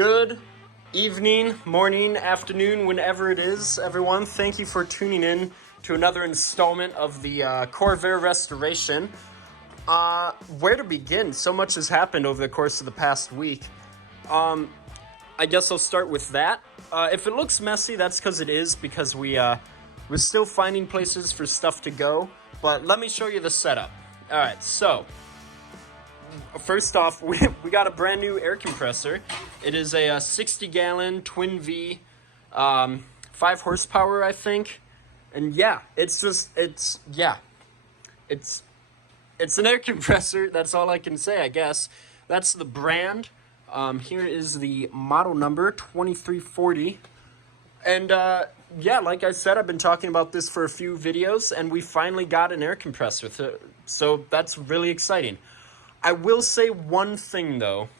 Good evening, morning, afternoon, whenever it is, everyone. Thank you for tuning in to another installment of the Corvair restoration. Where to begin? So much has happened over the course of the past week. I guess I'll start with that. If it looks messy, that's because it is, because we're still finding places for stuff to go. But let me show you the setup. All right, so first off, we got a brand new air compressor. It is a 60-gallon twin V, 5 horsepower, I think. And yeah, it's an air compressor. That's all I can say, I guess. That's the brand. Here is the model number, 2340. And yeah, like I said, I've been talking about this for a few videos, and we finally got an air compressor. So that's really exciting. I will say one thing, though.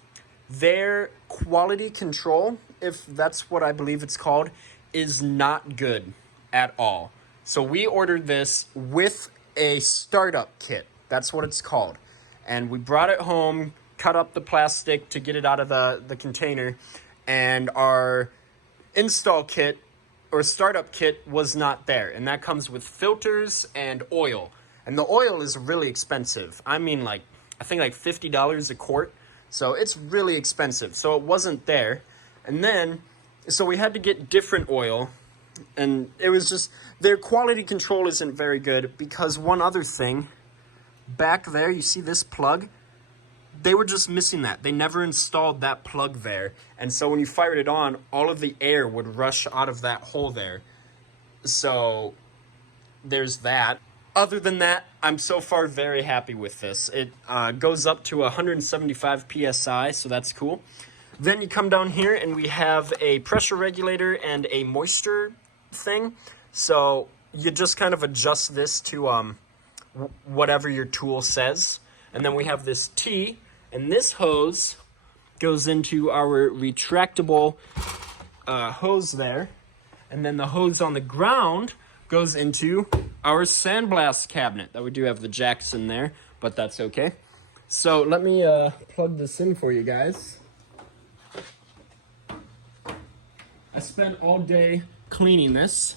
Their quality control, if that's what I believe it's called, is not good at all. So we ordered this with a startup kit. That's what it's called. And we brought it home, cut up the plastic to get it out of the container, and our install kit or startup kit was not there. And that comes with filters and oil. And the oil is really expensive. I mean, I think like $50 a quart. So it's really expensive. So it wasn't there. And then, so we had to get different oil. And it was just, their quality control isn't very good, because one other thing, back there, you see this plug? They were just missing that. They never installed that plug there. And so when you fired it on, all of the air would rush out of that hole there. So there's that. Other than that, I'm so far very happy with this. It goes up to 175 PSI, so that's cool. Then you come down here and we have a pressure regulator and a moisture thing. So you just kind of adjust this to whatever your tool says. And then we have this T, and this hose goes into our retractable hose there. And then the hose on the ground goes into our sandblast cabinet. That we do have the jacks in there, but that's okay. So let me plug this in for you guys. I spent all day cleaning this.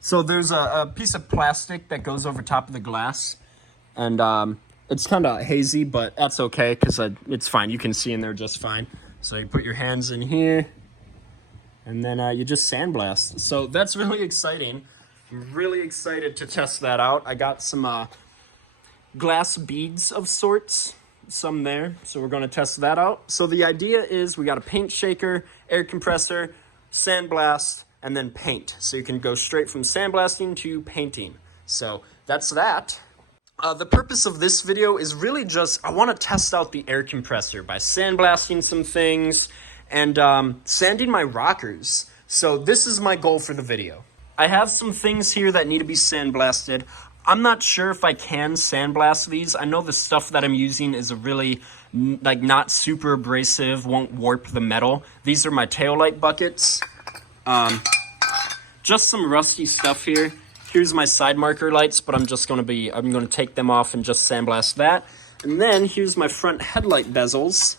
So there's a piece of plastic that goes over top of the glass, and it's kind of hazy, but that's okay, because it's fine. You can see in there just fine. So you put your hands in here, and then you just sandblast. So that's really exciting. I'm really excited to test that out. I got some glass beads of sorts, some there, so we're going to test that out. So the idea is we got a paint shaker, air compressor, sandblast, and then paint. So you can go straight from sandblasting to painting. So that's that. The purpose of this video is really just, I want to test out the air compressor by sandblasting some things and sanding my rockers. So this is my goal for the video. I have some things here that need to be sandblasted. I'm not sure if I can sandblast these. I know the stuff that I'm using is a really, not super abrasive, won't warp the metal. These are my taillight buckets. Just some rusty stuff here. Here's my side marker lights, but I'm going to take them off and just sandblast that. And then here's my front headlight bezels.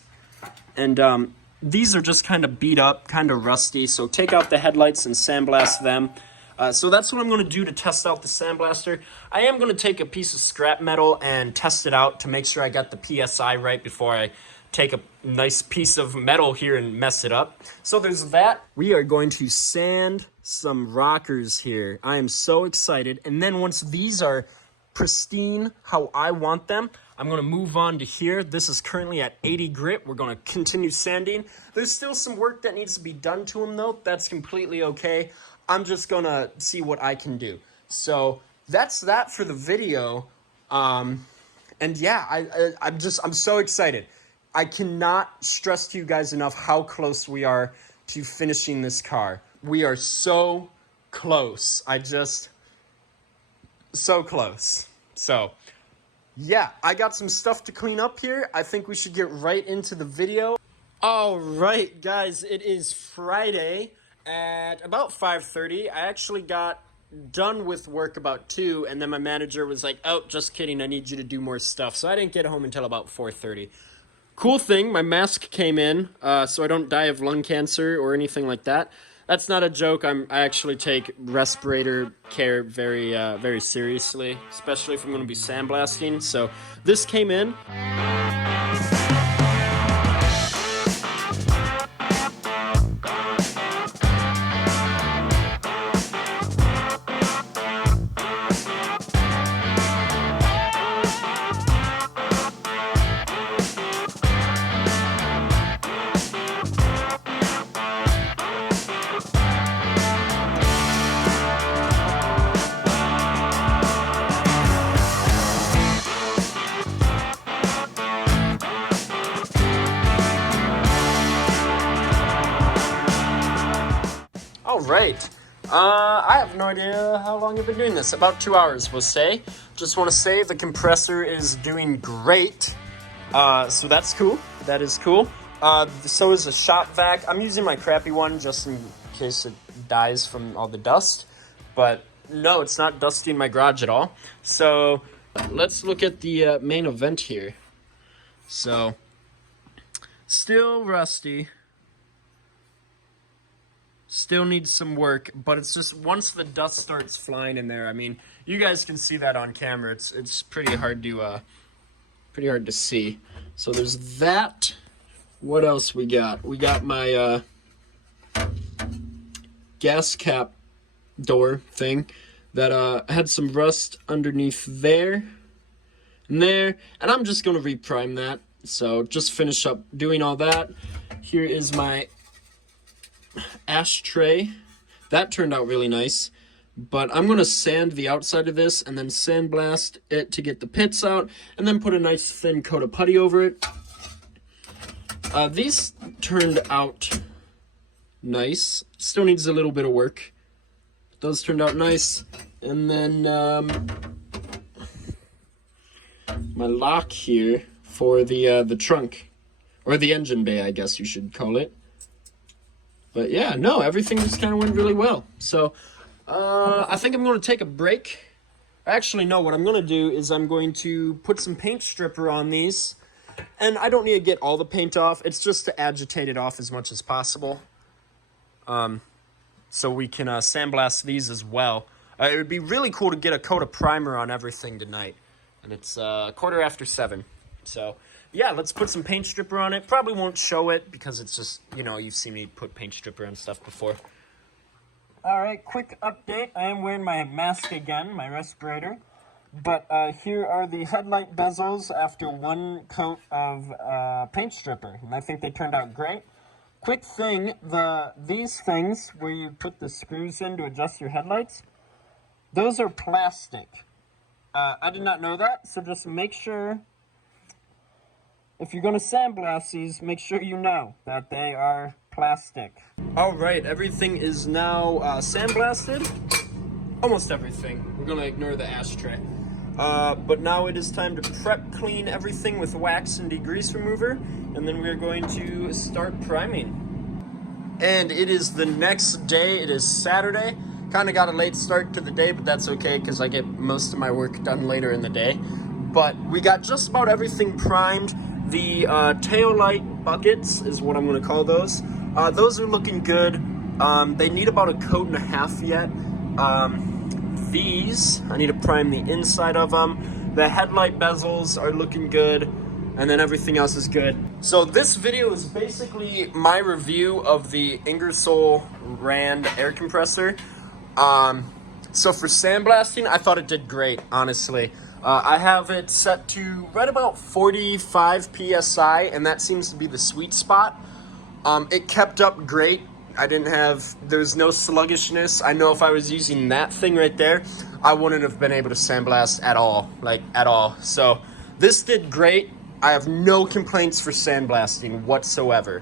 And these are just kind of beat up, kind of rusty. So take out the headlights and sandblast them. So that's what I'm going to do to test out the sandblaster. I am going to take a piece of scrap metal and test it out to make sure I got the PSI right before I take a nice piece of metal here and mess it up. So there's that. We are going to sand some rockers here. I am so excited. And then once these are pristine how I want them, I'm going to move on to here. This is currently at 80 grit. We're going to continue sanding. There's still some work that needs to be done to them, though. That's completely okay. I'm just going to see what I can do. So that's that for the video. And yeah, I'm so excited. I cannot stress to you guys enough how close we are to finishing this car. We are so close. So close. So yeah, I got some stuff to clean up here. I think we should get right into the video. All right, guys, it is Friday at about 5:30. I actually got done with work about 2, and then my manager was like, oh, just kidding, I need you to do more stuff. So I didn't get home until about 4:30. Cool thing, my mask came in, so I don't die of lung cancer or anything like that. That's not a joke. I actually take respirator care very seriously, especially if I'm going to be sandblasting. So this came in. All right. I have no idea how long I've been doing this. About 2 hours, we'll say. Just want to say the compressor is doing great. So that's cool. That is cool. So is the shop vac. I'm using my crappy one just in case it dies from all the dust. But no, it's not dusty in my garage at all. So let's look at the main event here. So, still rusty. Still needs some work, but it's just once the dust starts flying in there, I mean, you guys can see that on camera. It's pretty hard to see. So there's that. What else we got? We got my gas cap door thing that had some rust underneath there and there, and I'm just gonna reprime that. So just finish up doing all that. Here is my ashtray. That turned out really nice, but I'm gonna sand the outside of this and then sandblast it to get the pits out, and then put a nice thin coat of putty over it. These turned out nice. Still needs a little bit of work. Those turned out nice. And then my lock here for the trunk, or the engine bay, I guess you should call it. But yeah, no, everything just kind of went really well. So, I think I'm going to take a break. Actually, no, what I'm going to do is I'm going to put some paint stripper on these. And I don't need to get all the paint off. It's just to agitate it off as much as possible. So we can sandblast these as well. It would be really cool to get a coat of primer on everything tonight. And it's 7:15. So, yeah, let's put some paint stripper on it. Probably won't show it because it's just, you know, you've seen me put paint stripper on stuff before. All right, quick update. I am wearing my mask again, my respirator. But here are the headlight bezels after one coat of paint stripper. And I think they turned out great. Quick thing, these things where you put the screws in to adjust your headlights, those are plastic. I did not know that, so just make sure, if you're going to sandblast these, make sure you know that they are plastic. All right, everything is now sandblasted. Almost everything. We're going to ignore the ashtray. But now it is time to prep clean everything with wax and degrease remover, and then we're going to start priming. And it is the next day. It is Saturday. Kind of got a late start to the day, but that's okay because I get most of my work done later in the day. But we got just about everything primed. The tail light buckets is what I'm going to call those. Those are looking good. They need about a coat and a half yet. These, I need to prime the inside of them. The headlight bezels are looking good, and then everything else is good. So this video is basically my review of the Ingersoll Rand air compressor. So for sandblasting, I thought it did great, honestly. I have it set to right about 45 PSI, and that seems to be the sweet spot. It kept up great. There was no sluggishness. I know if I was using that thing right there, I wouldn't have been able to sandblast at all, at all. So this did great. I have no complaints for sandblasting whatsoever.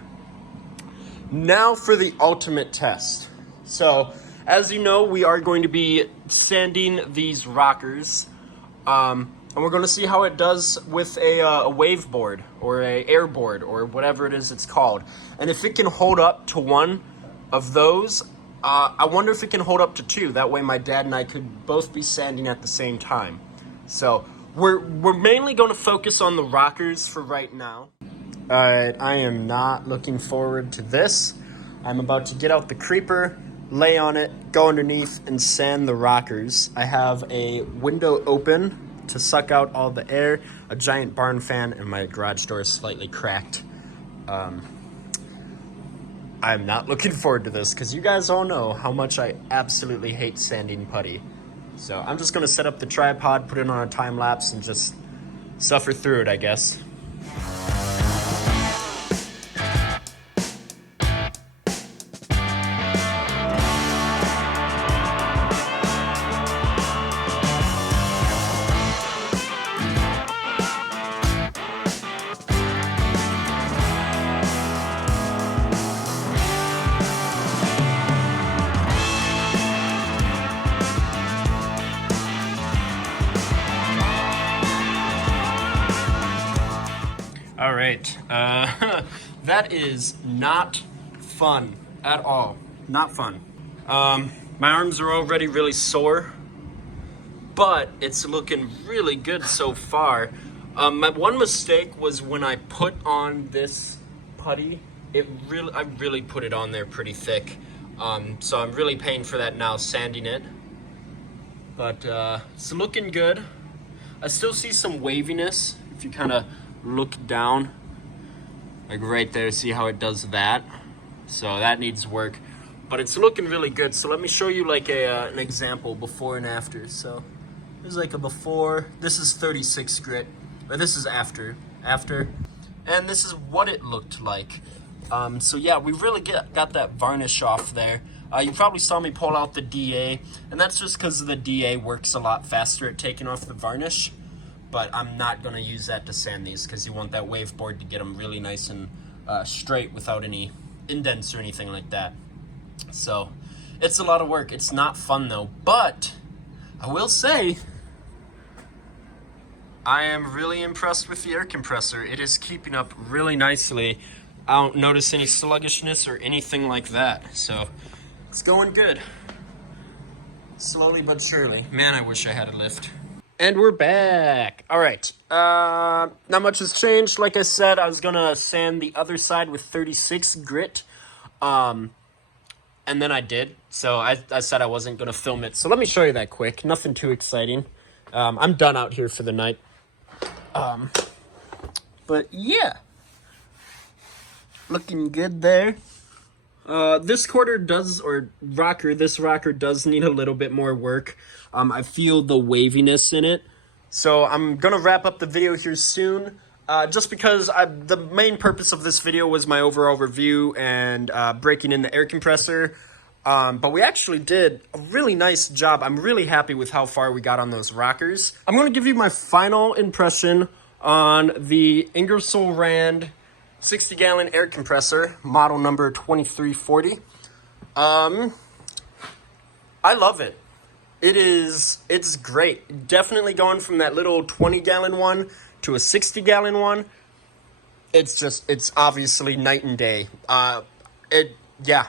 Now for the ultimate test. So, as you know, we are going to be sanding these rockers. And we're going to see how it does with a wave board or a air board or whatever it is it's called. And if it can hold up to one of those, I wonder if it can hold up to two. That way my dad and I could both be sanding at the same time. So we're mainly going to focus on the rockers for right now. Alright, I am not looking forward to this. I'm about to get out the creeper, lay on it, go underneath, and sand the rockers. I have a window open to suck out all the air, a giant barn fan, and my garage door is slightly cracked. I'm not looking forward to this because you guys all know how much I absolutely hate sanding putty. So I'm just going to set up the tripod, put it on a time lapse, and just suffer through it, I guess. All right, that is not fun at all. Not fun. My arms are already really sore, but it's looking really good so far. My one mistake was when I put on this putty, I really put it on there pretty thick. So I'm really paying for that now, sanding it. But it's looking good. I still see some waviness if you kind of look down, like right there, see how it does that? So that needs work, but it's looking really good. So let me show you like an example before and after. So there's like a before, this is 36 grit, or this is after, and this is what it looked like. So yeah, we really got that varnish off there. You probably saw me pull out the DA, and that's just because the DA works a lot faster at taking off the varnish. But I'm not going to use that to sand these because you want that wave board to get them really nice and straight without any indents or anything like that. So it's a lot of work. It's not fun though. But I will say I am really impressed with the air compressor. It is keeping up really nicely. I don't notice any sluggishness or anything like that. So it's going good. Slowly but surely. Man, I wish I had a lift. And we're back. All right. Not much has changed. Like I said, I was going to sand the other side with 36 grit. And then I did. So I said I wasn't going to film it. So let me show you that quick. Nothing too exciting. I'm done out here for the night. But yeah. Looking good there. This rocker does need a little bit more work. I feel the waviness in it. So I'm going to wrap up the video here soon. Just because the main purpose of this video was my overall review and breaking in the air compressor. But we actually did a really nice job. I'm really happy with how far we got on those rockers. I'm going to give you my final impression on the Ingersoll Rand 60-gallon air compressor, model number 2340. I love it. It's great. Definitely going from that little 20-gallon one to a 60-gallon one. It's obviously night and day. Yeah.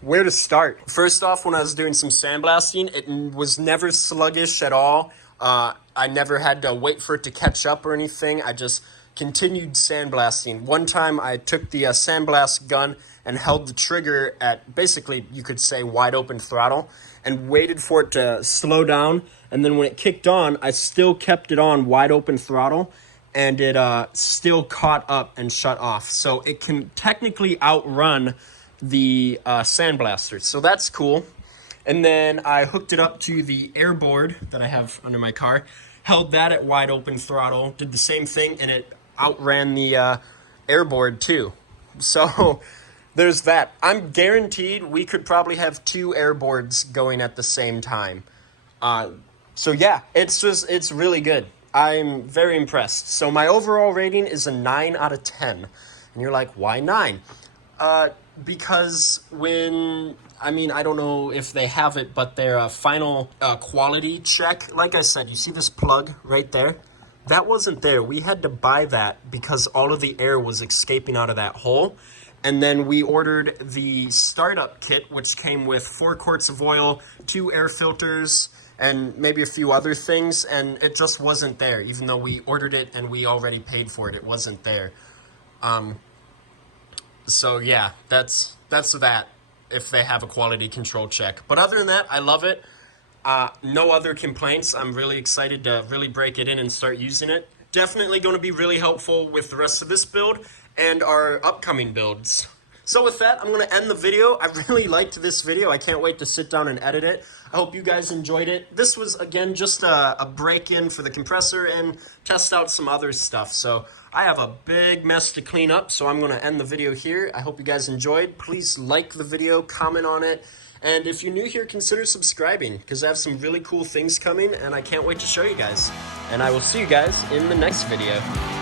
Where to start? First off, when I was doing some sandblasting, it was never sluggish at all. I never had to wait for it to catch up or anything. I just continued sandblasting. One time I took the sandblast gun and held the trigger at basically, you could say, wide open throttle and waited for it to slow down. And then when it kicked on, I still kept it on wide open throttle and it still caught up and shut off. So it can technically outrun the sandblaster. So that's cool. And then I hooked it up to the air board that I have under my car, held that at wide open throttle, did the same thing, and it outran the air board too. So there's that. I'm guaranteed we could probably have 2 air boards going at the same time. So yeah, it's really good. I'm very impressed. So my overall rating is a 9 out of 10. And you're like, why 9? Because I don't know if they have it, but their final quality check, like I said, you see this plug right there? That wasn't there. We had to buy that because all of the air was escaping out of that hole. And then we ordered the startup kit, which came with 4 quarts of oil, 2 air filters, and maybe a few other things. And it just wasn't there. Even though we ordered it and we already paid for it, it wasn't there. So yeah, that's that if they have a quality control check. But other than that, I love it. No other complaints. I'm really excited to really break it in and start using it. Definitely going to be really helpful with the rest of this build and our upcoming builds. So with that, I'm going to end the video. I really liked this video. I can't wait to sit down and edit it. I hope you guys enjoyed it. This was, again, just a break-in for the compressor and test out some other stuff. So I have a big mess to clean up, so I'm going to end the video here. I hope you guys enjoyed. Please like the video, comment on it, and if you're new here, consider subscribing, because I have some really cool things coming, and I can't wait to show you guys. And I will see you guys in the next video.